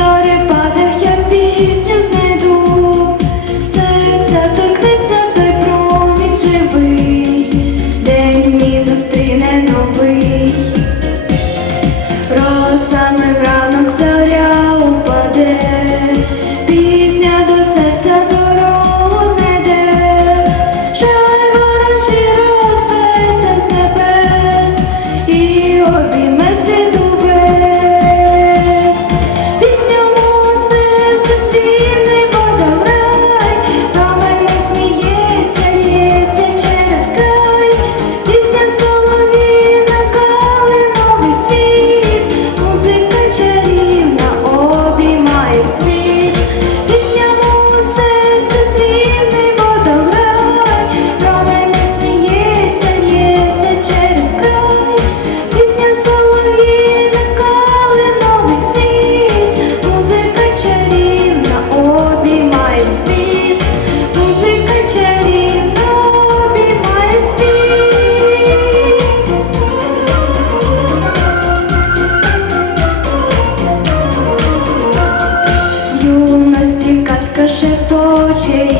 i'm disorder. noche